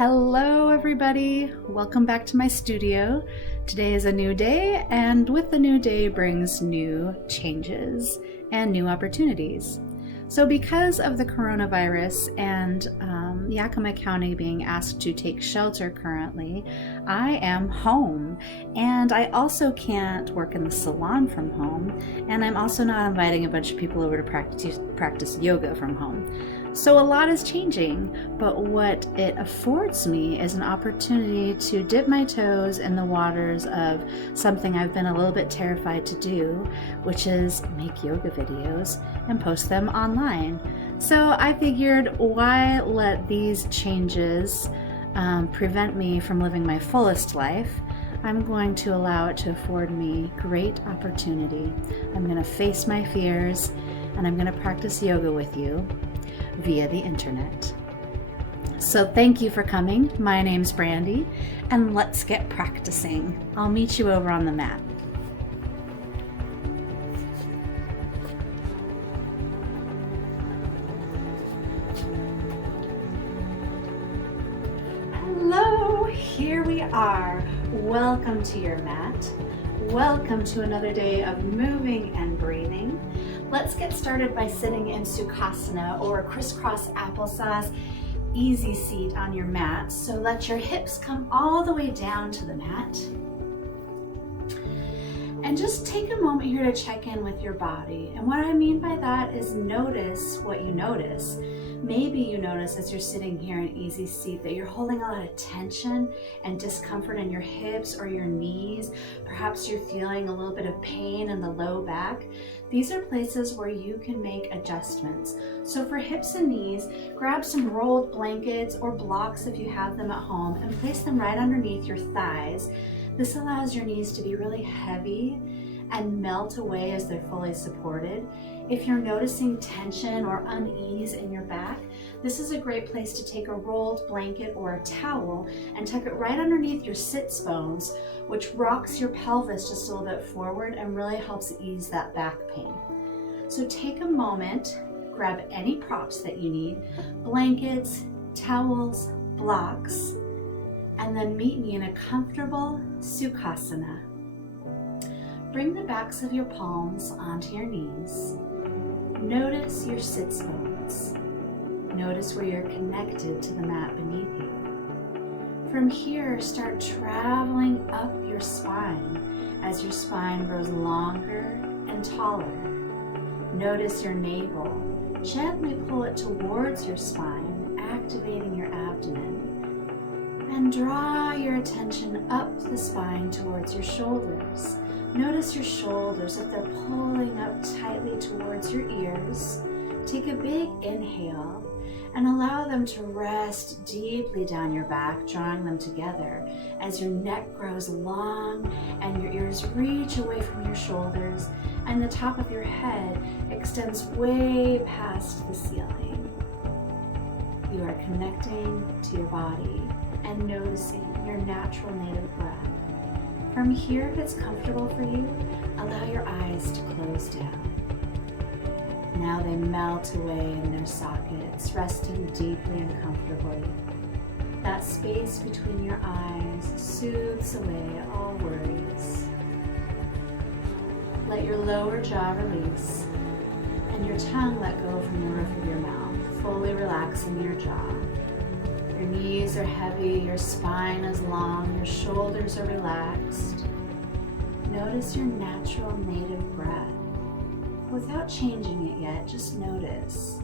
Hello everybody, welcome back to my studio. Today is a new day, and with the new day brings new changes and new opportunities. So because of the coronavirus and Yakima County being asked to take shelter currently, I am home, and I also can't work in the salon from home, and I'm also not inviting a bunch of people over to practice yoga from home. So a lot is changing, but what it affords me is an opportunity to dip my toes in the waters of something I've been a little bit terrified to do, which is make yoga videos and post them online. So I figured, why let these changes prevent me from living my fullest life? I'm going to allow it to afford me great opportunity. I'm going to face my fears, and I'm going to practice yoga with you via the internet. So thank you for coming. My name's Brandi, and let's get practicing. I'll meet you over on the mat. Hello, here we are. Welcome to your mat. Welcome to another day of moving and breathing. Let's get started by sitting in Sukhasana, or crisscross applesauce, easy seat on your mat. So let your hips come all the way down to the mat. And just take a moment here to check in with your body. And what I mean by that is notice what you notice. Maybe you notice as you're sitting here in easy seat that you're holding a lot of tension and discomfort in your hips or your knees. Perhaps you're feeling a little bit of pain in the low back. These are places where you can make adjustments. So for hips and knees, grab some rolled blankets or blocks if you have them at home and place them right underneath your thighs. This allows your knees to be really heavy and melt away as they're fully supported. If you're noticing tension or unease in your back, this is a great place to take a rolled blanket or a towel and tuck it right underneath your sits bones, which rocks your pelvis just a little bit forward and really helps ease that back pain. So take a moment, grab any props that you need, blankets, towels, blocks, and then meet me in a comfortable Sukhasana. Bring the backs of your palms onto your knees. Notice your sits bones. Notice where you're connected to the mat beneath you. From here, start traveling up your spine as your spine grows longer and taller. Notice your navel. Gently pull it towards your spine, activating your abdomen. And draw your attention up the spine towards your shoulders. Notice your shoulders, if they're pulling up tightly towards your ears. Take a big inhale and allow them to rest deeply down your back, drawing them together as your neck grows long and your ears reach away from your shoulders and the top of your head extends way past the ceiling. You are connecting to your body and noticing your natural native breath. From here, if it's comfortable for you, allow your eyes to close down. Now they melt away in their sockets, resting deeply and comfortably. That space between your eyes soothes away all worries. Let your lower jaw release and your tongue let go from the roof of your mouth, fully relaxing your jaw. Your knees are heavy, your spine is long, your shoulders are relaxed. Notice your natural native breath. Without changing it yet, just notice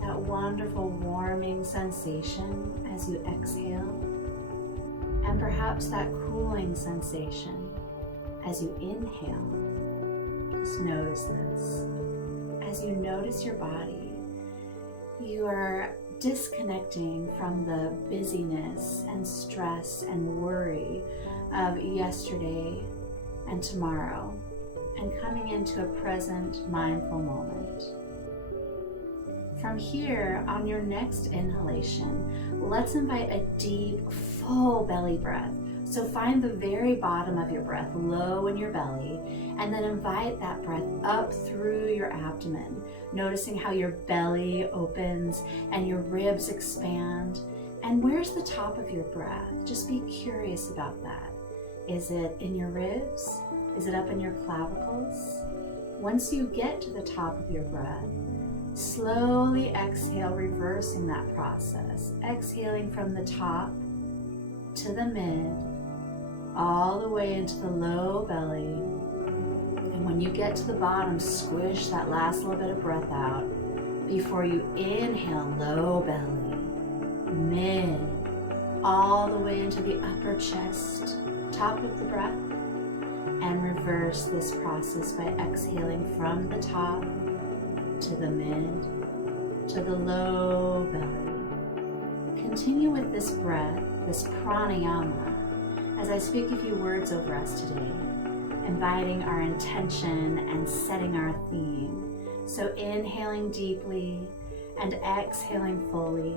that wonderful warming sensation as you exhale, and perhaps that cooling sensation as you inhale. Just notice this. As you notice your body, you are disconnecting from the busyness and stress and worry of yesterday and tomorrow, and coming into a present mindful moment. From here, on your next inhalation, let's invite a deep, full belly breath. So find the very bottom of your breath, low in your belly, and then invite that breath up through your abdomen, noticing how your belly opens and your ribs expand. And where's the top of your breath? Just be curious about that. Is it in your ribs? Is it up in your clavicles? Once you get to the top of your breath, slowly exhale, reversing that process. Exhaling from the top to the mid, all the way into the low belly. And when you get to the bottom, squish that last little bit of breath out before you inhale, low belly, mid, all the way into the upper chest, top of the breath, and reverse this process by exhaling from the top to the mid, to the low belly. Continue with this breath, this pranayama, as I speak a few words over us today, inviting our intention and setting our theme. So inhaling deeply and exhaling fully.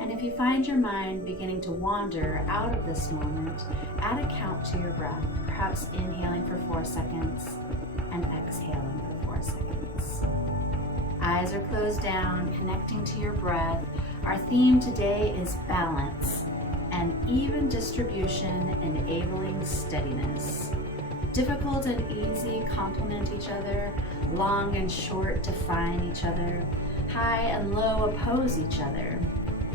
And if you find your mind beginning to wander out of this moment, add a count to your breath, perhaps inhaling for 4 seconds and exhaling for 4 seconds. Eyes are closed down, connecting to your breath. Our theme today is balance and even distribution, enabling steadiness. Difficult and easy complement each other. Long and short define each other. High and low oppose each other.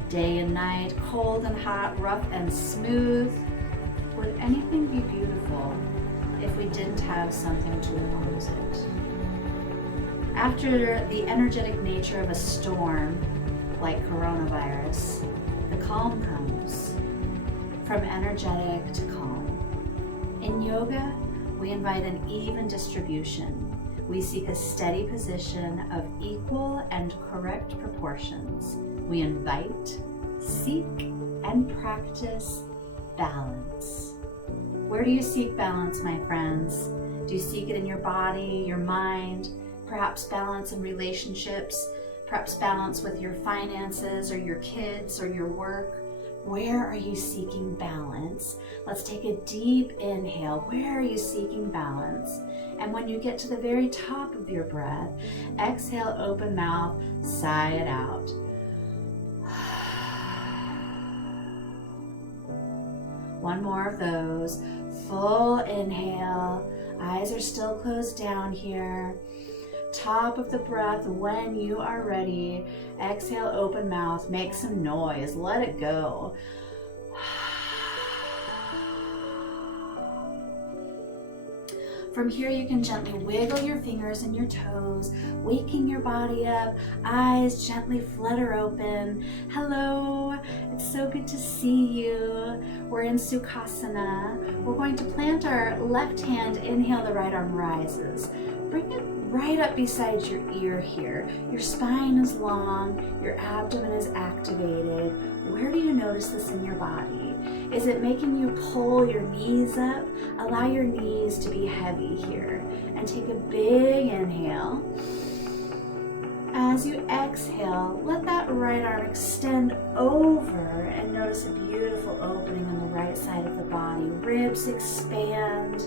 Day and night, cold and hot, rough and smooth. Would anything be beautiful if we didn't have something to oppose it? After the energetic nature of a storm, like coronavirus, the calm comes. From energetic to calm. In yoga, we invite an even distribution. We seek a steady position of equal and correct proportions. We invite, seek, and practice balance. Where do you seek balance, my friends? Do you seek it in your body, your mind, perhaps balance in relationships, perhaps balance with your finances or your kids or your work? Where are you seeking balance? Let's take a deep inhale. Where are you seeking balance? And when you get to the very top of your breath, exhale, open mouth, sigh it out. One more of those. Full inhale. Eyes are still closed down here. Top of the breath. When you are ready, exhale, open mouth, make some noise, let it go. From here, you can gently wiggle your fingers and your toes, waking your body up. Eyes gently flutter open. Hello, it's so good to see you. We're in Sukhasana. We're going to plant our left hand, inhale, the right arm rises. Bring it right up beside your ear here. Your spine is long, your abdomen is activated. Where do you notice this in your body? Is it making you pull your knees up? Allow your knees to be heavy here. And take a big inhale. As you exhale, let that right arm extend over and notice a beautiful opening on the right side of the body. Ribs expand.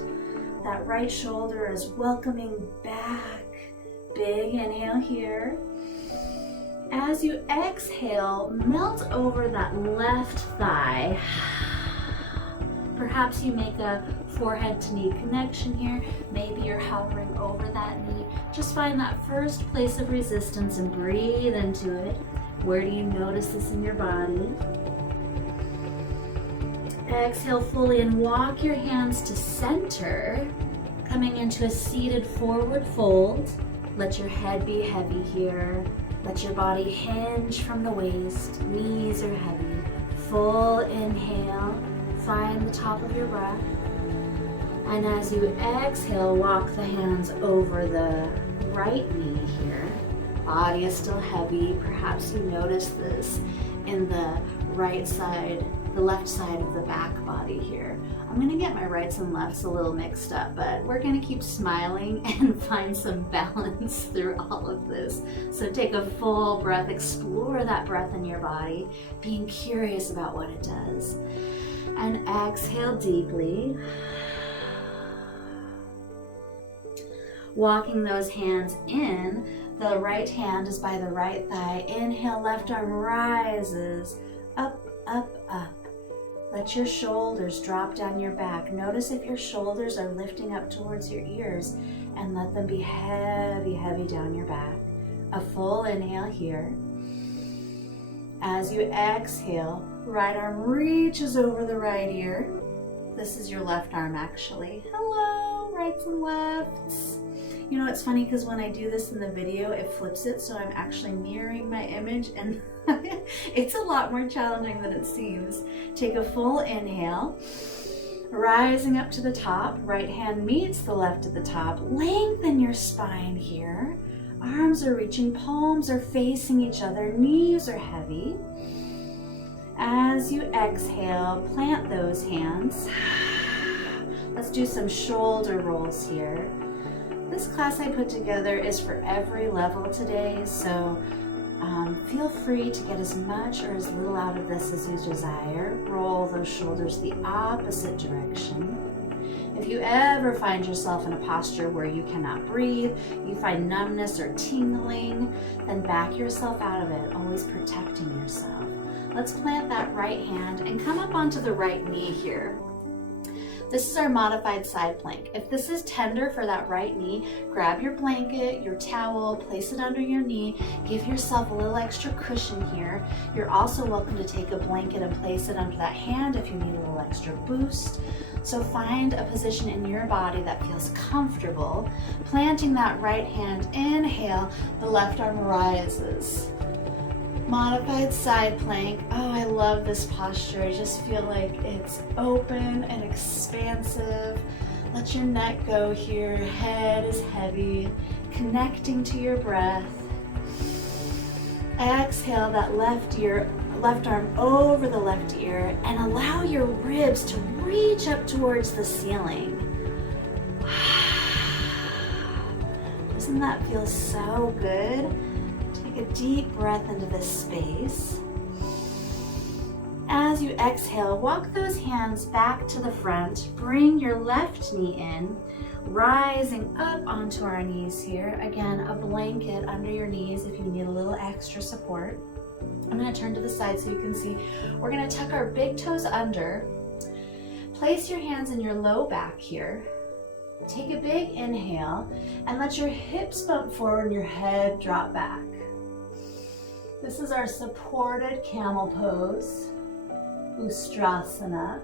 That right shoulder is welcoming back. Big inhale here. As you exhale, melt over that left thigh. Perhaps you make a forehead to knee connection here. Maybe you're hovering over that knee. Just find that first place of resistance and breathe into it. Where do you notice this in your body? Exhale fully and walk your hands to center, coming into a seated forward fold. Let your head be heavy here. Let your body hinge from the waist. Knees are heavy. Full inhale. Find the top of your breath. And as you exhale, walk the hands over the right knee here. Body is still heavy. Perhaps you notice this in the right side, the left side of the back body here. I'm gonna get my rights and lefts a little mixed up, but we're gonna keep smiling and find some balance through all of this. So take a full breath, explore that breath in your body, being curious about what it does. And exhale deeply. Walking those hands in, the right hand is by the right thigh. Inhale, left arm rises up up, up. Let your shoulders drop down your back. Notice if your shoulders are lifting up towards your ears, and let them be heavy, heavy down your back. A full inhale here. As you exhale, right arm reaches over the right ear. This is your left arm actually. Hello, rights and lefts. You know, it's funny because when I do this in the video, it flips it, so I'm actually mirroring my image, and it's a lot more challenging than it seems. Take a full inhale, rising up to the top. Right hand meets the left at the top. Lengthen your spine here. Arms are reaching, palms are facing each other, knees are heavy. As you exhale, plant those hands. Let's do some shoulder rolls here. This class I put together is for every level today, so feel free to get as much or as little out of this as you desire. Roll those shoulders the opposite direction. If you ever find yourself in a posture where you cannot breathe, you find numbness or tingling, then back yourself out of it, always protecting yourself. Let's plant that right hand and come up onto the right knee here. This is our modified side plank. If this is tender for that right knee, grab your blanket, your towel, place it under your knee, give yourself a little extra cushion here. You're also welcome to take a blanket and place it under that hand if you need a little extra boost. So find a position in your body that feels comfortable. Planting that right hand, inhale, the left arm rises. Modified side plank. Oh, I love this posture. I just feel like it's open and expansive. Let your neck go here. Head is heavy, connecting to your breath. Exhale that left arm over the left ear, and allow your ribs to reach up towards the ceiling. Doesn't that feel so good? Take a deep breath into this space. As you exhale, walk those hands back to the front. Bring your left knee in, rising up onto our knees here. Again, a blanket under your knees if you need a little extra support. I'm going to turn to the side so you can see. We're going to tuck our big toes under. Place your hands in your low back here. Take a big inhale and let your hips bump forward and your head drop back. This is our supported camel pose, Ustrasana.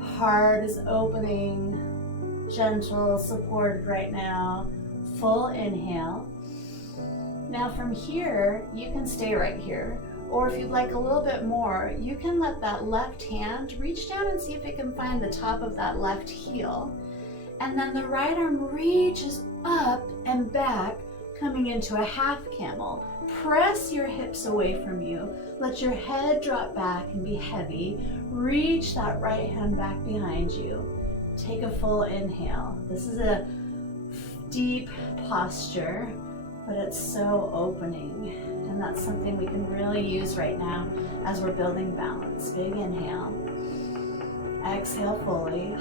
Heart is opening, gentle, supported right now. Full inhale. Now from here, you can stay right here, or if you'd like a little bit more, you can let that left hand reach down and see if it can find the top of that left heel. And then the right arm reaches up and back, coming into a half camel. Press your hips away from you. Let your head drop back and be heavy. Reach that right hand back behind you. Take a full inhale. This is a deep posture, but it's so opening. And that's something we can really use right now as we're building balance. Big inhale. Exhale fully.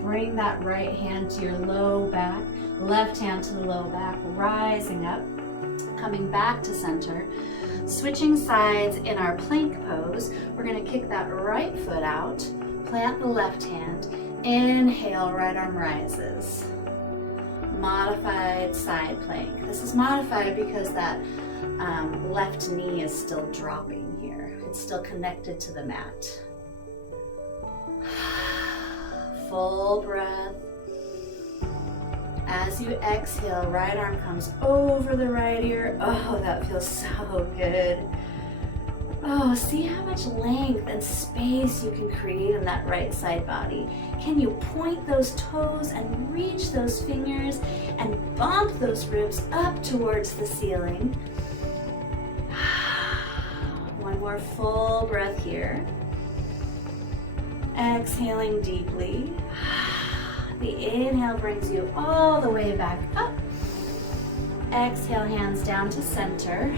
Bring that right hand to your low back, left hand to the low back, rising up, coming back to center. Switching sides in our plank pose, we're going to kick that right foot out, plant the left hand, inhale, right arm rises. Modified side plank. This is modified because that left knee is still dropping here. It's still connected to the mat. Full breath. As you exhale, right arm comes over the right ear. Oh, that feels so good. Oh, see how much length and space you can create in that right side body. Can you point those toes and reach those fingers and bump those ribs up towards the ceiling? One more full breath here. Exhaling deeply. The inhale brings you all the way back up. Exhale, hands down to center.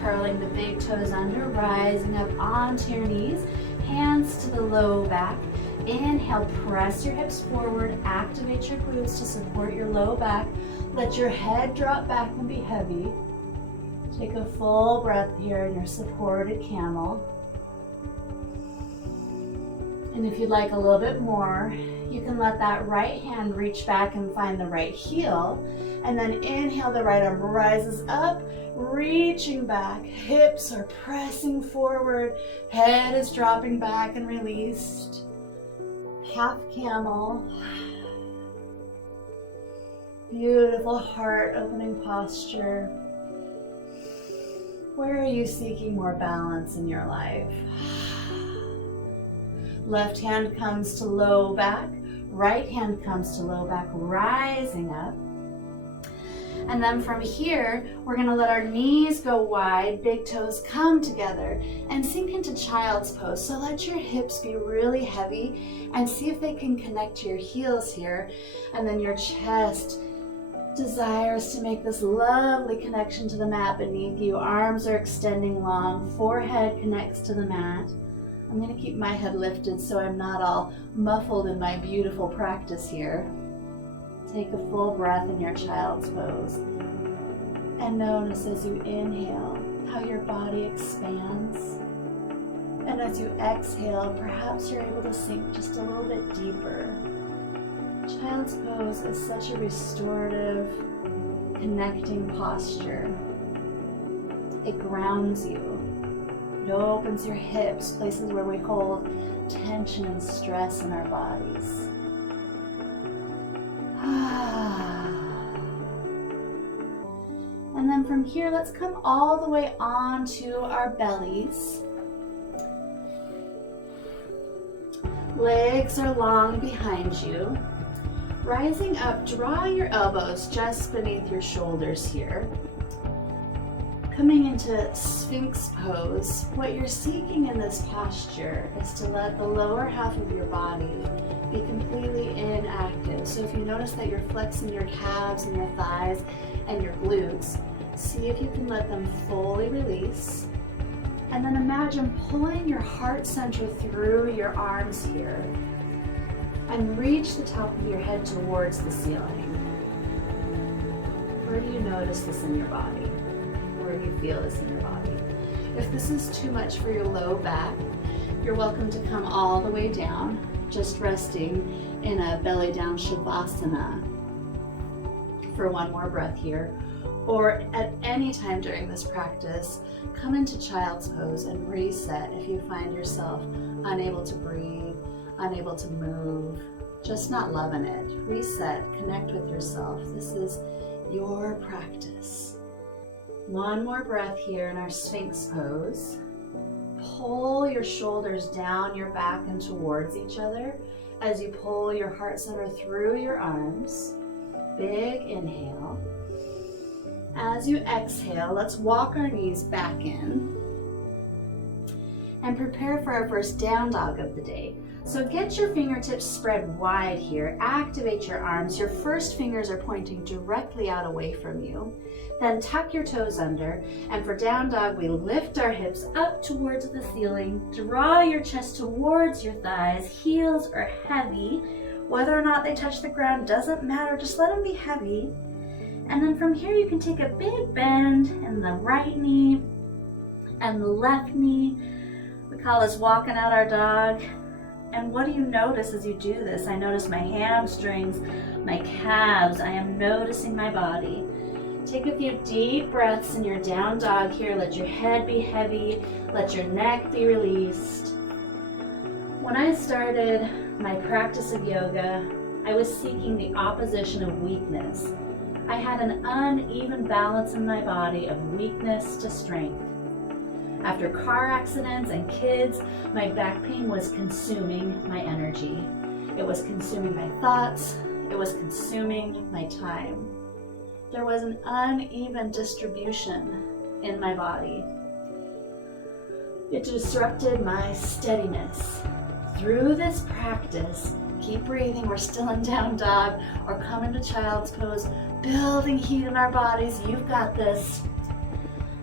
Curling the big toes under, rising up onto your knees. Hands to the low back. Inhale, press your hips forward, activate your glutes to support your low back. Let your head drop back and be heavy. Take a full breath here in your supported camel. And if you'd like a little bit more, you can let that right hand reach back and find the right heel. And then inhale, the right arm rises up, reaching back. Hips are pressing forward. Head is dropping back and released. Half camel. Beautiful heart opening posture. Where are you seeking more balance in your life? Left hand comes to low back, right hand comes to low back, rising up. And then from here, we're gonna let our knees go wide, big toes come together, and sink into child's pose. So let your hips be really heavy and see if they can connect to your heels here. And then your chest desires to make this lovely connection to the mat beneath you. Arms are extending long, forehead connects to the mat. I'm going to keep my head lifted so I'm not all muffled in my beautiful practice here. Take a full breath in your child's pose. And notice as you inhale how your body expands. And as you exhale, perhaps you're able to sink just a little bit deeper. Child's pose is such a restorative, connecting posture. It grounds you. It opens your hips, places where we hold tension and stress in our bodies. And then from here, let's come all the way onto our bellies. Legs are long behind you. Rising up, draw your elbows just beneath your shoulders here. Coming into Sphinx pose, what you're seeking in this posture is to let the lower half of your body be completely inactive. So if you notice that you're flexing your calves and your thighs and your glutes, see if you can let them fully release. And then imagine pulling your heart center through your arms here and reach the top of your head towards the ceiling. Where do you notice this in your body? Where do you feel this in your body? If this is too much for your low back, you're welcome to come all the way down, just resting in a belly down shavasana for one more breath here. Or at any time during this practice, come into child's pose and reset if you find yourself unable to breathe, unable to move, just not loving it. Reset, connect with yourself. This is your practice. One more breath here in our Sphinx pose. Pull your shoulders down your back and towards each other as you pull your heart center through your arms. Big inhale. As you exhale, let's walk our knees back in and prepare for our first down dog of the day. So get your fingertips spread wide here. Activate your arms. Your first fingers are pointing directly out away from you. Then tuck your toes under. And for down dog, we lift our hips up towards the ceiling. Draw your chest towards your thighs. Heels are heavy. Whether or not they touch the ground doesn't matter. Just let them be heavy. And then from here, you can take a big bend in the right knee and the left knee. We call this walking out our dog. And what do you notice as you do this? I notice my hamstrings, my calves. I am noticing my body. Take a few deep breaths in your down dog here. Let your head be heavy. Let your neck be released. When I started my practice of yoga, I was seeking the opposition of weakness. I had an uneven balance in my body of weakness to strength. After car accidents and kids, my back pain was consuming my energy. It was consuming my thoughts. It was consuming my time. There was an uneven distribution in my body. It disrupted my steadiness. Through this practice, keep breathing, we're still in down dog, or come into child's pose, building heat in our bodies. You've got this.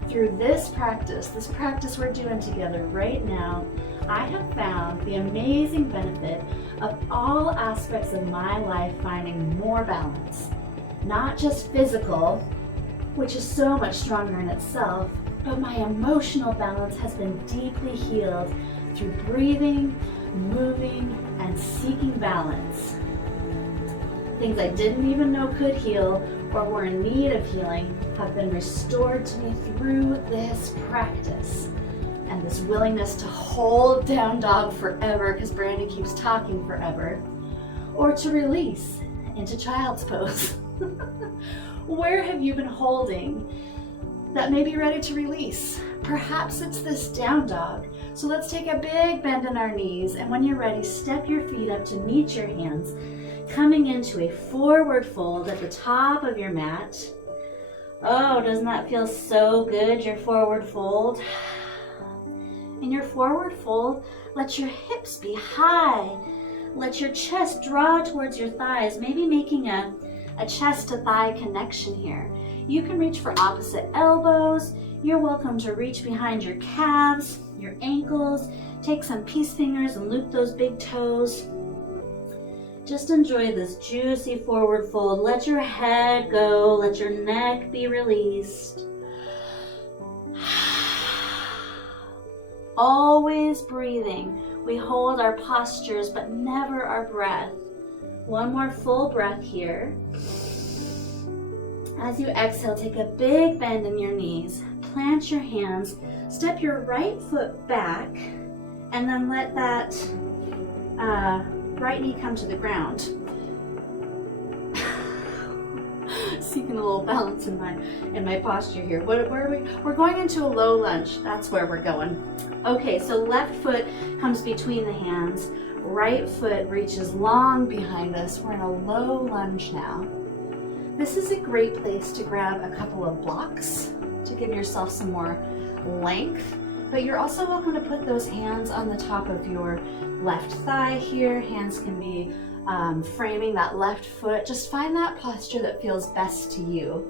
Through this practice we're doing together right now, I have found the amazing benefit of all aspects of my life finding more balance. Not just physical, which is so much stronger in itself, but my emotional balance has been deeply healed through breathing, moving, and seeking balance. Things I didn't even know could heal or were in need of healing have been restored to me through this practice and this willingness to hold down dog forever, because Brandi keeps talking forever, or to release into child's pose. Where have you been holding that may be ready to release? Perhaps it's this down dog. So let's take a big bend in our knees, and when you're ready, step your feet up to meet your hands, coming into a forward fold at the top of your mat. Oh, doesn't that feel so good, your forward fold? In your forward fold, let your hips be high. Let your chest draw towards your thighs, maybe making a chest to thigh connection here. You can reach for opposite elbows. You're welcome to reach behind your calves, your ankles. Take some peace fingers and loop those big toes. Just enjoy this juicy forward fold. Let your head go. Let your neck be released. Always breathing. We hold our postures, but never our breath. One more full breath here. As you exhale, take a big bend in your knees. Plant your hands. Step your right foot back, and then let that right knee come to the ground. Seeking a little balance in my posture here. Where are we? We're going into a low lunge. That's where we're going. Okay, so left foot comes between the hands. Right foot reaches long behind us. We're in a low lunge now. This is a great place to grab a couple of blocks to give yourself some more length, but you're also welcome to put those hands on the top of your left thigh here. Hands can be framing that left foot. Just find that posture that feels best to you.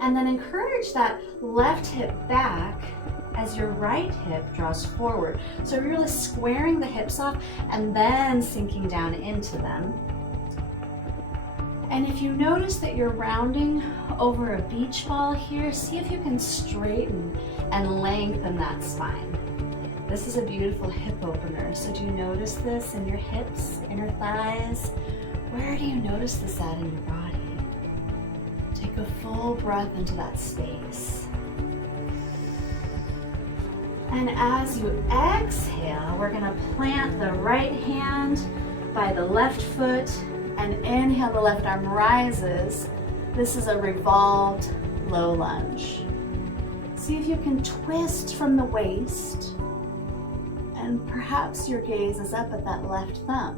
And then encourage that left hip back as your right hip draws forward. So you're really squaring the hips off and then sinking down into them. And if you notice that you're rounding over a beach ball here, see if you can straighten and lengthen that spine. This is a beautiful hip opener. So do you notice this in your hips, inner thighs? Where do you notice this at in your body? Take a full breath into that space. And as you exhale, we're gonna plant the right hand by the left foot and inhale, the left arm rises. This is a revolved low lunge. See if you can twist from the waist, and perhaps your gaze is up at that left thumb.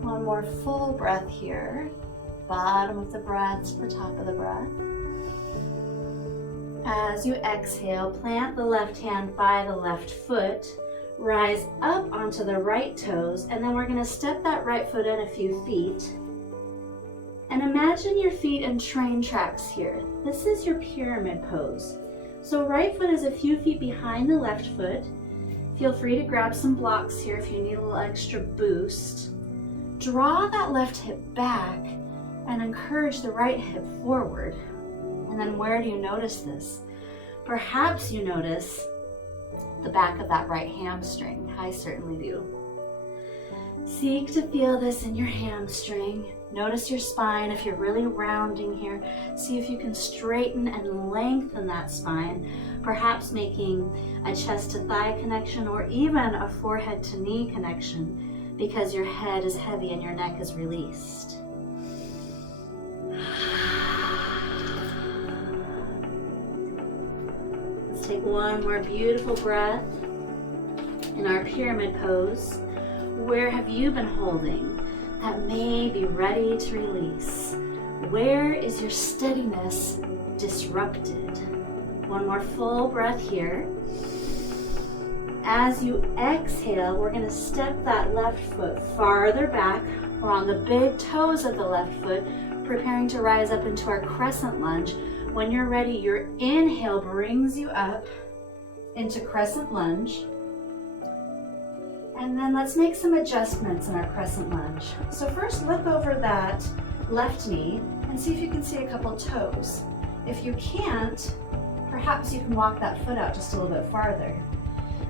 One more full breath here. Bottom of the breath to the top of the breath. As you exhale, plant the left hand by the left foot, rise up onto the right toes, and then we're going to step that right foot in a few feet. And imagine your feet in train tracks here. This is your pyramid pose. So right foot is a few feet behind the left foot. Feel free to grab some blocks here if you need a little extra boost. Draw that left hip back and encourage the right hip forward. And then where do you notice this? Perhaps you notice the back of that right hamstring. I certainly do. Seek to feel this in your hamstring. Notice your spine. If you're really rounding here, see if you can straighten and lengthen that spine, perhaps making a chest to thigh connection or even a forehead to knee connection because your head is heavy and your neck is released. Let's take one more beautiful breath in our pyramid pose. Where have you been holding that may be ready to release? Where is your steadiness disrupted? One more full breath here. As you exhale, we're going to step that left foot farther back. We're on the big toes of the left foot, preparing to rise up into our crescent lunge. When you're ready, your inhale brings you up into crescent lunge. And then let's make some adjustments in our crescent lunge. So first look over that left knee and see if you can see a couple toes. If you can't, perhaps you can walk that foot out just a little bit farther.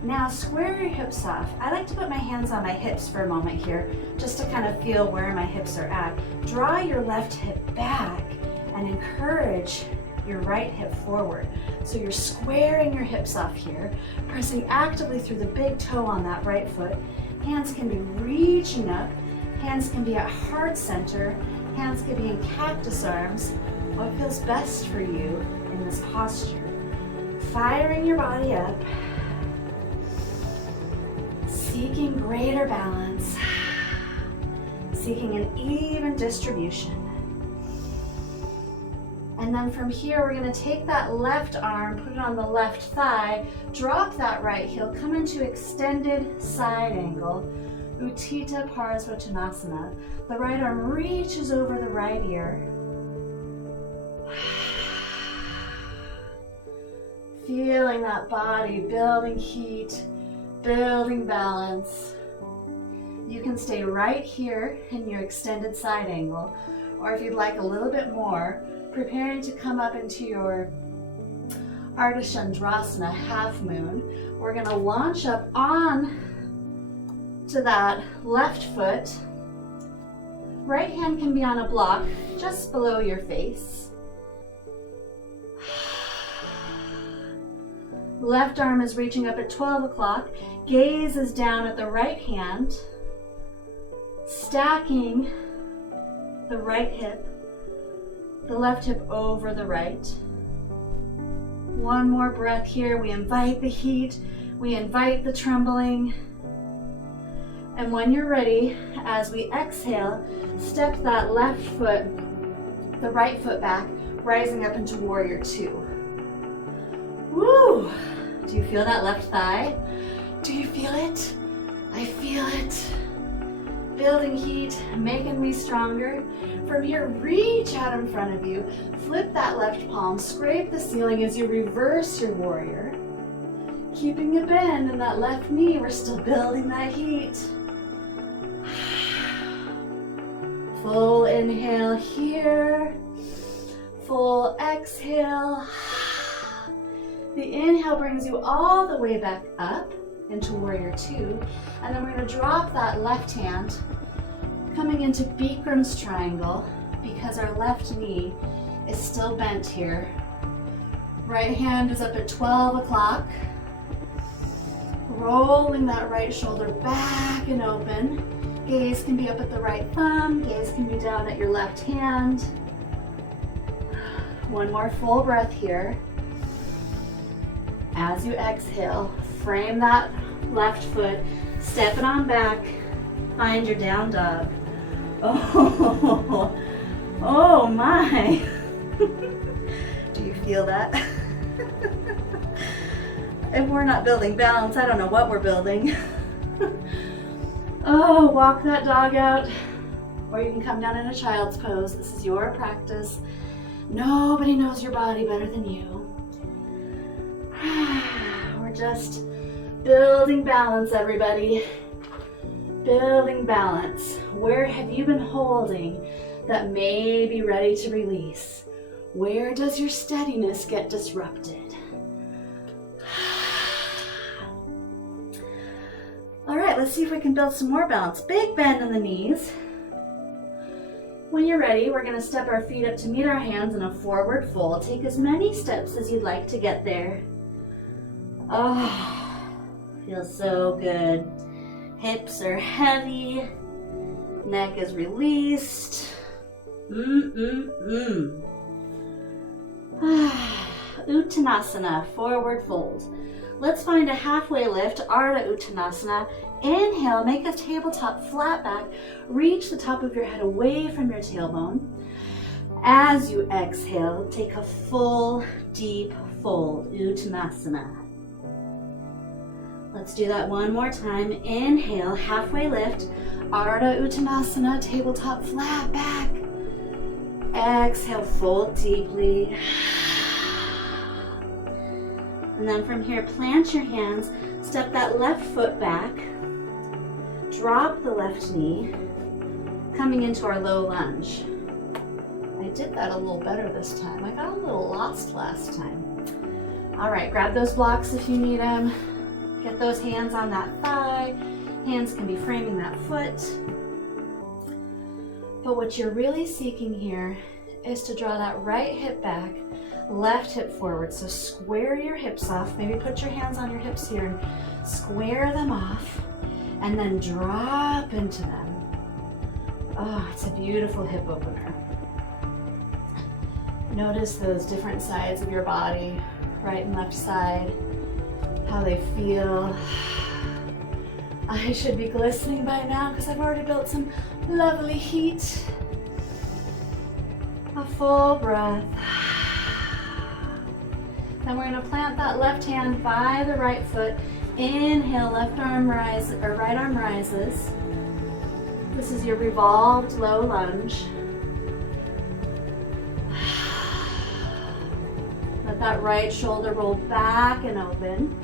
Now square your hips off. I like to put my hands on my hips for a moment here, just to kind of feel where my hips are at. Draw your left hip back and encourage your right hip forward. So you're squaring your hips off here, pressing actively through the big toe on that right foot. Hands can be reaching up, hands can be at heart center, hands can be in cactus arms. What feels best for you in this posture? Firing your body up, seeking greater balance, seeking an even distribution. And then from here, we're gonna take that left arm, put it on the left thigh, drop that right heel, come into extended side angle, Utthita Parsvottanasana. The right arm reaches over the right ear. Feeling that body, building heat, building balance. You can stay right here in your extended side angle, or if you'd like a little bit more, preparing to come up into your Ardha Chandrasana, half moon. We're gonna launch up on to that left foot. Right hand can be on a block just below your face. Left arm is reaching up at 12 o'clock. Gaze is down at the right hand. Stacking the right hip, the left hip over the right. One more breath here. We invite the heat. We invite the trembling. And when you're ready, as we exhale, step that left foot, the right foot back, rising up into Warrior Two. Woo! Do you feel that left thigh? Do you feel it? I feel it. Building heat, making me stronger. From here, reach out in front of you. Flip that left palm, scrape the ceiling as you reverse your warrior. Keeping a bend in that left knee, we're still building that heat. Full inhale here. Full exhale. The inhale brings you all the way back up into Warrior Two, and then we're going to drop that left hand, coming into Bikram's triangle, because our left knee is still bent here. Right hand is up at 12 o'clock, rolling that right shoulder back and open. Gaze can be up at the right thumb, gaze can be down at your left hand. One more full breath here. As you exhale, frame that left foot, step it on back, find your down dog. Oh my. Do you feel that? If we're not building balance, I don't know what we're building. Oh, walk that dog out, or you can come down in a child's pose. This is your practice. Nobody knows your body better than you. We're just building balance, everybody. Building balance. Where have you been holding that may be ready to release? Where does your steadiness get disrupted? All right, let's see if we can build some more balance. Big bend in the knees. When you're ready, we're gonna step our feet up to meet our hands in a forward fold. Take as many steps as you'd like to get there. Oh, feels so good. Hips are heavy, neck is released. Uttanasana, forward fold. Let's find a halfway lift, Ardha Uttanasana. Inhale, make a tabletop flat back. Reach the top of your head away from your tailbone. As you exhale, take a full, deep fold, Uttanasana. Let's do that one more time. Inhale, halfway lift, Ardha Uttanasana, tabletop flat back. Exhale, fold deeply. And then from here, plant your hands, step that left foot back, drop the left knee, coming into our low lunge. I did that a little better this time. I got a little lost last time. All right, grab those blocks if you need them. Get those hands on that thigh. Hands can be framing that foot. But what you're really seeking here is to draw that right hip back, left hip forward. So square your hips off. Maybe put your hands on your hips here and square them off, and then drop into them. Oh, it's a beautiful hip opener. Notice those different sides of your body, right and left side, how they feel. I should be glistening by now because I've already built some lovely heat. A full breath. Then we're going to plant that left hand by the right foot. Inhale, left arm rise, or right arm rises. This is your revolved low lunge. Let that right shoulder roll back and open.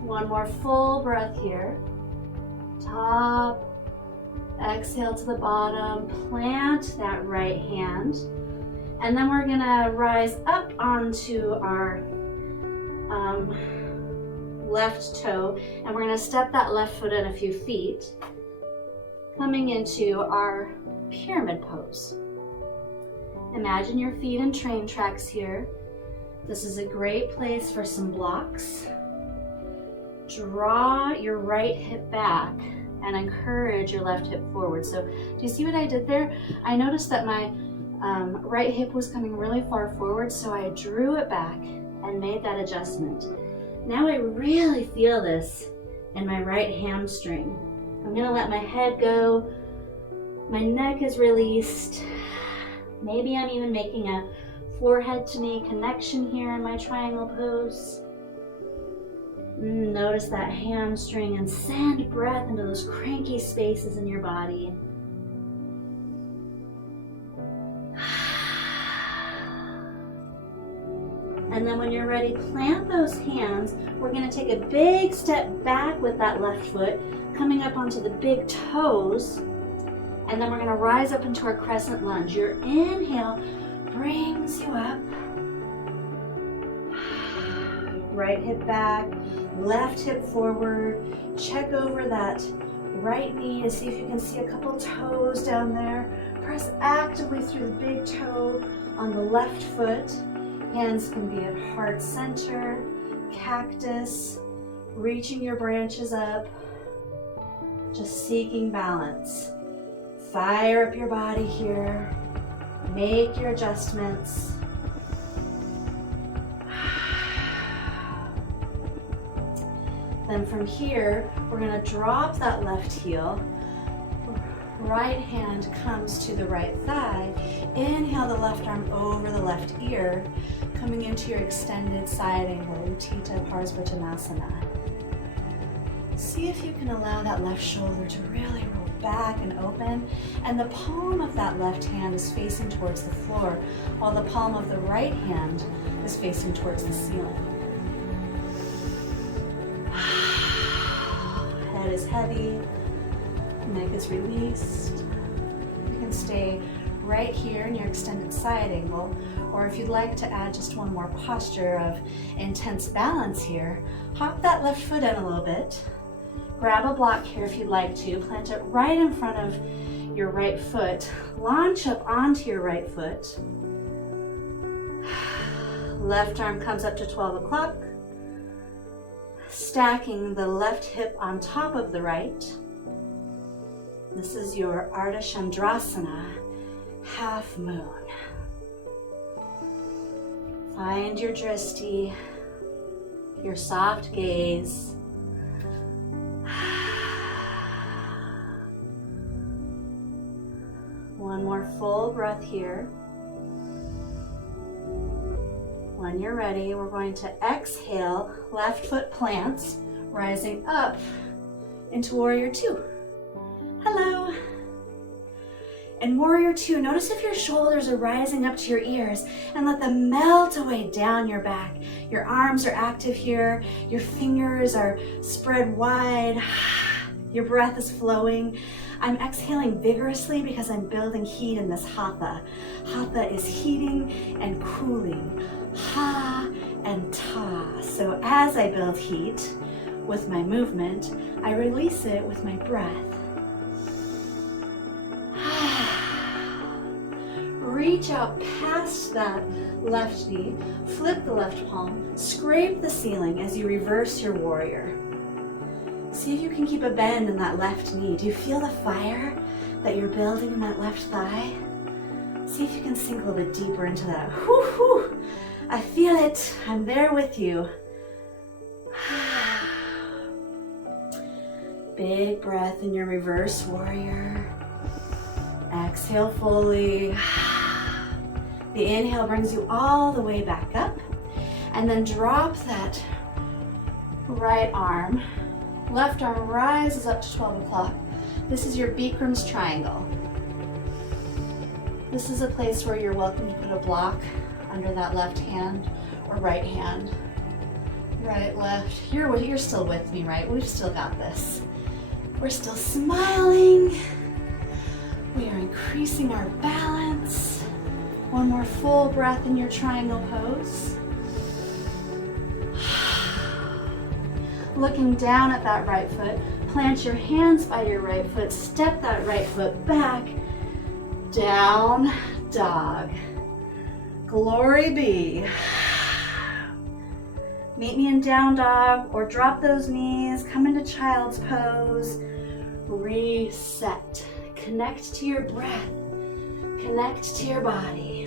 One more full breath here. Top. Exhale to the bottom. Plant that right hand. And then we're gonna rise up onto our left toe, and we're gonna step that left foot in a few feet, coming into our pyramid pose. Imagine your feet in train tracks here. This is a great place for some blocks. Draw your right hip back and encourage your left hip forward. So do you see what I did there? I noticed that my right hip was coming really far forward, so I drew it back and made that adjustment. Now I really feel this in my right hamstring. I'm gonna let my head go. My neck is released. Maybe I'm even making a forehead to knee connection here in my triangle pose. Notice that hamstring and send breath into those cranky spaces in your body. And then when you're ready, plant those hands. We're going to take a big step back with that left foot, coming up onto the big toes. And then we're going to rise up into our crescent lunge. Your inhale brings you up. Right hip back, left hip forward. Check over that right knee to see if you can see a couple toes down there. Press actively through the big toe on the left foot. Hands can be at heart center, cactus, reaching your branches up, just seeking balance. Fire up your body here. Make your adjustments. Then from here, we're going to drop that left heel. Right hand comes to the right thigh. Inhale the left arm over the left ear, coming into your extended side angle, Utthita Parsvottanasana. See if you can allow that left shoulder to really roll back and open, and the palm of that left hand is facing towards the floor, while the palm of the right hand is facing towards the ceiling. Head is heavy, neck is released. You can stay right here in your extended side angle, or if you'd like to add just one more posture of intense balance here, hop that left foot in a little bit. Grab a block here if you'd like to. Plant it right in front of your right foot. Launch up onto your right foot. Left arm comes up to 12 o'clock. Stacking the left hip on top of the right. This is your Ardha Chandrasana, half moon. Find your drishti, your soft gaze. One more full breath here. When you're ready, we're going to exhale, left foot plants, rising up into Warrior Two. Hello. In Warrior Two, notice if your shoulders are rising up to your ears and let them melt away down your back. Your arms are active here. Your fingers are spread wide. Your breath is flowing. I'm exhaling vigorously because I'm building heat in this hatha. Hatha is heating and cooling. Ha and ta. So as I build heat with my movement, I release it with my breath. Reach out past that left knee, flip the left palm, scrape the ceiling as you reverse your warrior. See if you can keep a bend in that left knee. Do you feel the fire that you're building in that left thigh? See if you can sink a little bit deeper into that. Whew, whew. I feel it. I'm there with you. Big breath in your reverse warrior. Exhale fully. The inhale brings you all the way back up, and then drop that right arm. Left arm rises up to 12 o'clock. This is your Bikram's triangle. This is a place where you're welcome to put a block under that left hand or right hand. Right, left. You're still with me, right? We've still got this. We're still smiling. We are increasing our balance. One more full breath in your triangle pose. Looking down at that right foot, plant your hands by your right foot, step that right foot back, down dog. Glory be. Meet me in down dog or drop those knees, come into child's pose, reset. Connect to your breath, connect to your body.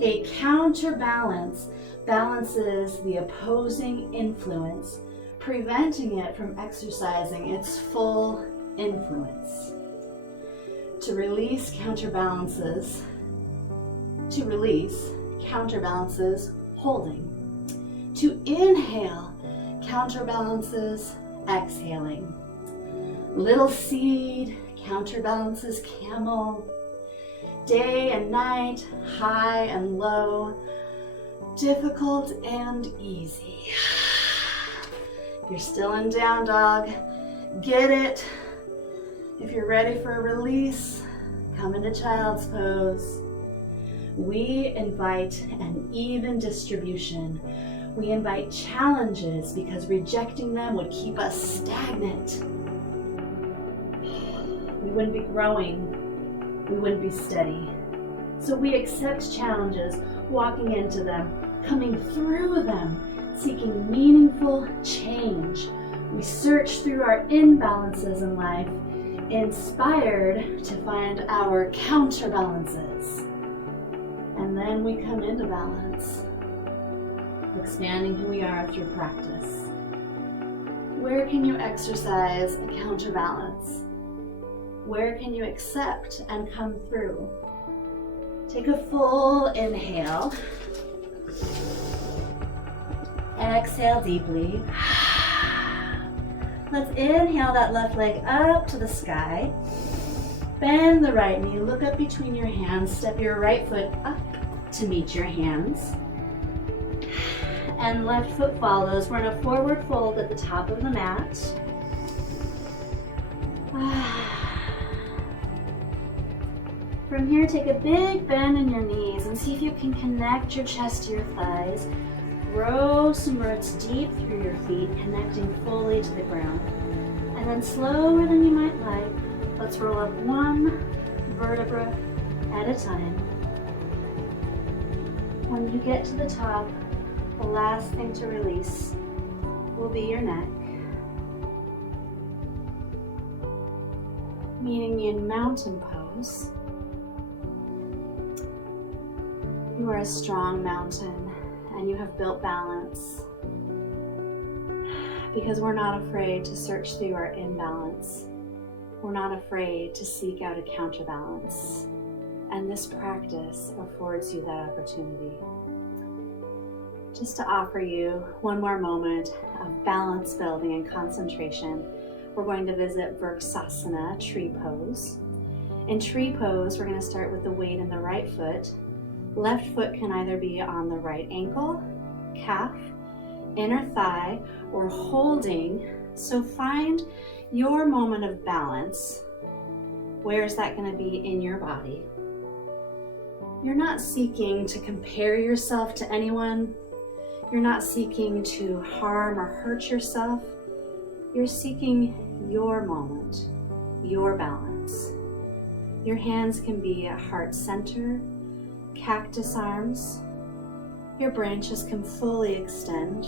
A counterbalance balances the opposing influence, preventing it from exercising its full influence. To release counterbalances holding. To inhale counterbalances exhaling. Little seed counterbalances camel. Day and night, high and low, difficult and easy. You're still in down dog. Get it. If you're ready for a release, come into child's pose. We invite an even distribution. We invite challenges because rejecting them would keep us stagnant. We wouldn't be growing. We wouldn't be steady. So we accept challenges, walking into them, coming through them, seeking meaningful change. We search through our imbalances in life, inspired to find our counterbalances. And then we come into balance, expanding who we are through practice. Where can you exercise a counterbalance? Where can you accept and come through? Take a full inhale. Exhale deeply. Let's inhale that left leg up to the sky. Bend the right knee, look up between your hands, step your right foot up to meet your hands. And left foot follows. We're in a forward fold at the top of the mat. From here, take a big bend in your knees and see if you can connect your chest to your thighs. Grow some roots deep through your feet, connecting fully to the ground. And then slower than you might like, let's roll up one vertebra at a time. When you get to the top, the last thing to release will be your neck. Meeting me in mountain pose. You are a strong mountain and you have built balance because we're not afraid to search through our imbalance. We're not afraid to seek out a counterbalance. And this practice affords you that opportunity. Just to offer you one more moment of balance building and concentration, we're going to visit Vrksasana, tree pose. In tree pose, we're going to start with the weight in the right foot. Left foot can either be on the right ankle, calf, inner thigh, or holding. So find your moment of balance. Where is that going to be in your body? You're not seeking to compare yourself to anyone. You're not seeking to harm or hurt yourself. You're seeking your moment, your balance. Your hands can be at heart center, cactus arms. Your branches can fully extend.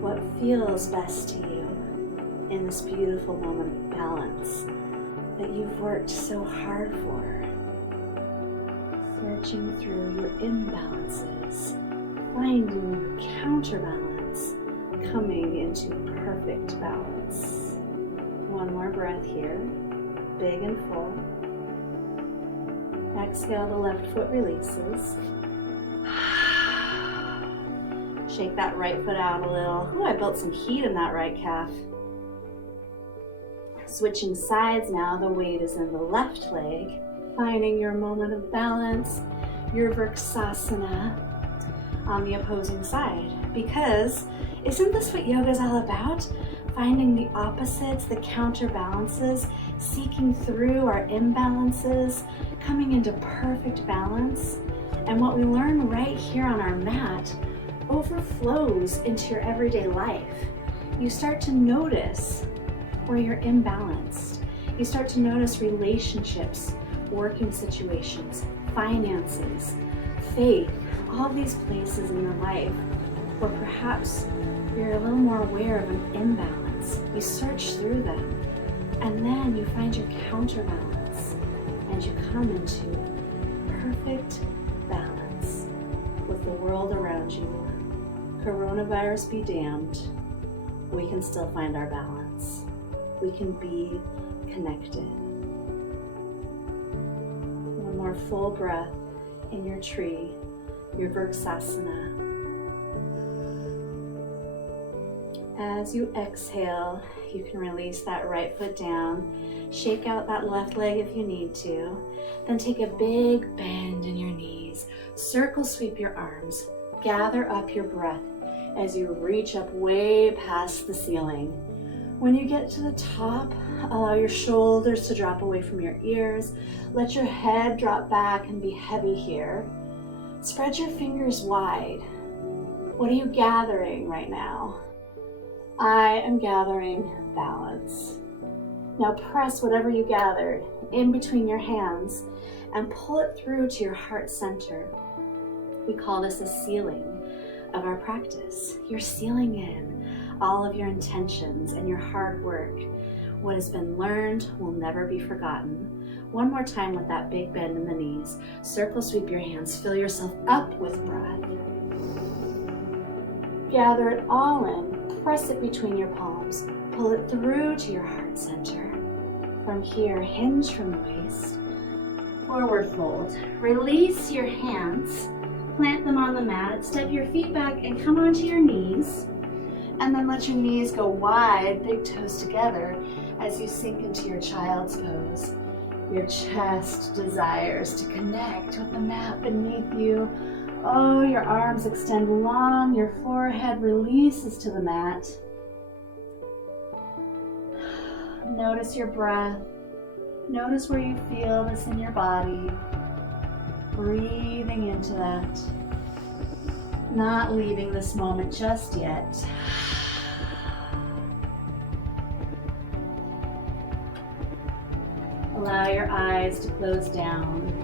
What feels best to you in this beautiful moment of balance that you've worked so hard for? Searching through your imbalances, finding your counterbalance, coming into perfect balance. One more breath here, big and full. Exhale, the left foot releases. Shake that right foot out a little. Ooh, I built some heat in that right calf. Switching sides now, the weight is in the left leg. Finding your moment of balance, your Vrksasana on the opposing side. Because isn't this what yoga is all about? Finding the opposites, the counterbalances, seeking through our imbalances, coming into perfect balance. And what we learn right here on our mat overflows into your everyday life. You start to notice where you're imbalanced. You start to notice relationships, working situations, finances, faith, all these places in your life where perhaps you're a little more aware of an imbalance. You search through them, and then you find your counterbalance, and you come into perfect balance with the world around you. Coronavirus be damned, we can still find our balance. We can be connected. One more full breath in your tree, your Vrksasana. As you exhale, you can release that right foot down, shake out that left leg if you need to, then take a big bend in your knees, circle sweep your arms, gather up your breath as you reach up way past the ceiling. When you get to the top, allow your shoulders to drop away from your ears. Let your head drop back and be heavy here. Spread your fingers wide. What are you gathering right now? I am gathering balance. Now press whatever you gathered in between your hands and pull it through to your heart center. We call this a sealing of our practice. You're sealing in all of your intentions and your hard work. What has been learned will never be forgotten. One more time with that big bend in the knees. Circle sweep your hands. Fill yourself up with breath. Gather it all in. Press it between your palms. Pull it through to your heart center. From here, hinge from the waist. Forward fold. Release your hands. Plant them on the mat. Step your feet back and come onto your knees. And then let your knees go wide, big toes together, as you sink into your child's pose. Your chest desires to connect with the mat beneath you. Oh, your arms extend long, your forehead releases to the mat. Notice your breath. Notice where you feel this in your body. Breathing into that. Not leaving this moment just yet. Allow your eyes to close down.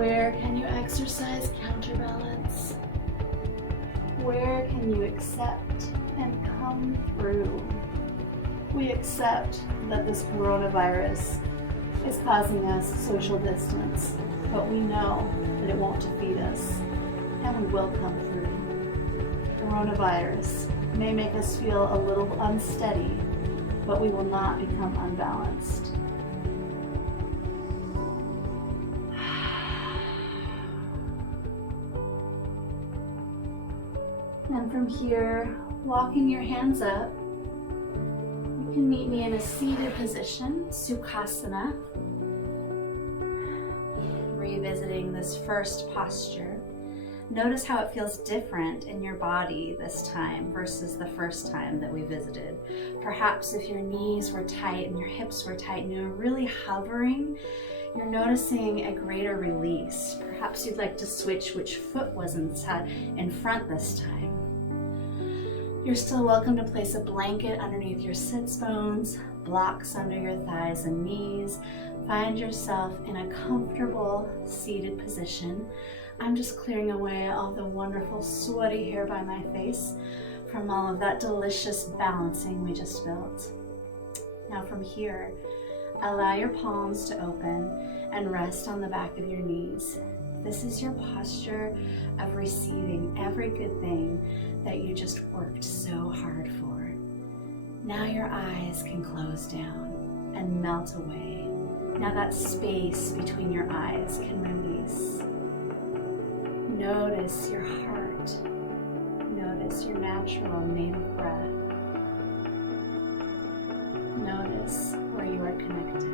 Where can you exercise counterbalance? Where can you accept and come through? We accept that this coronavirus is causing us social distance, but we know that it won't defeat us, and we will come through. Coronavirus may make us feel a little unsteady, but we will not become unbalanced. And from here, Walking your hands up, you can meet me in a seated position, Sukhasana. Revisiting this first posture. Notice how it feels different in your body this time versus the first time that we visited. Perhaps if your knees were tight and your hips were tight and you were really hovering, you're noticing a greater release. Perhaps you'd like to switch which foot was in front this time. You're still welcome to place a blanket underneath your sits bones, blocks under your thighs and knees. Find yourself in a comfortable seated position. I'm just clearing away all the wonderful sweaty hair by my face from all of that delicious balancing we just built. Now from here, allow your palms to open and rest on the back of your knees. This is your posture of receiving every good thing that you just worked so hard for. Now your eyes can close down and melt away. Now that space between your eyes can release. Notice your heart. Notice your natural native breath. Notice where you are connected.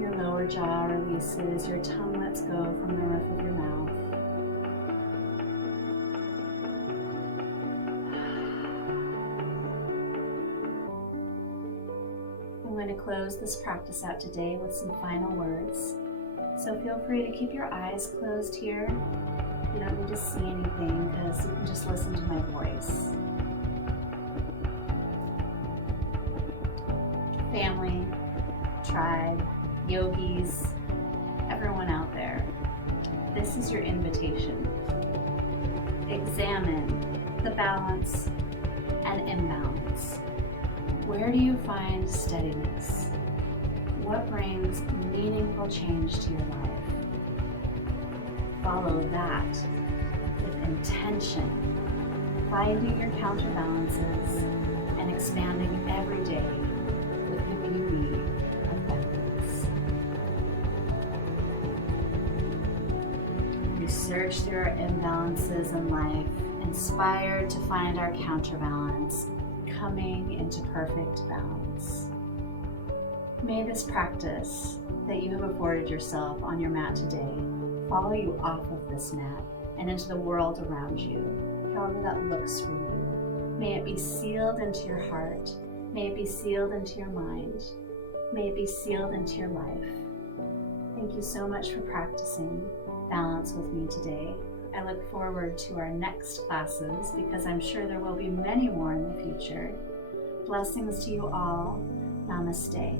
Your lower jaw releases, your tongue lets go from the roof of your mouth. I'm going to close this practice out today with some final words. So feel free to keep your eyes closed here. You don't need to see anything because you can just listen to my voice. Family, tribe, yogis, everyone out there, this is your invitation. Examine the balance and imbalance. Where do you find steadiness? What brings meaningful change to your life? Follow that with intention, finding your counterbalances and expanding every day with the beauty of balance. We search through our imbalances in life, inspired to find our counterbalance, coming into perfect balance. May this practice that you have afforded yourself on your mat today follow you off of this mat and into the world around you, however that looks for you. May it be sealed into your heart. May it be sealed into your mind. May it be sealed into your life. Thank you so much for practicing balance with me today. I look forward to our next classes because I'm sure there will be many more in the future. Blessings to you all. Namaste.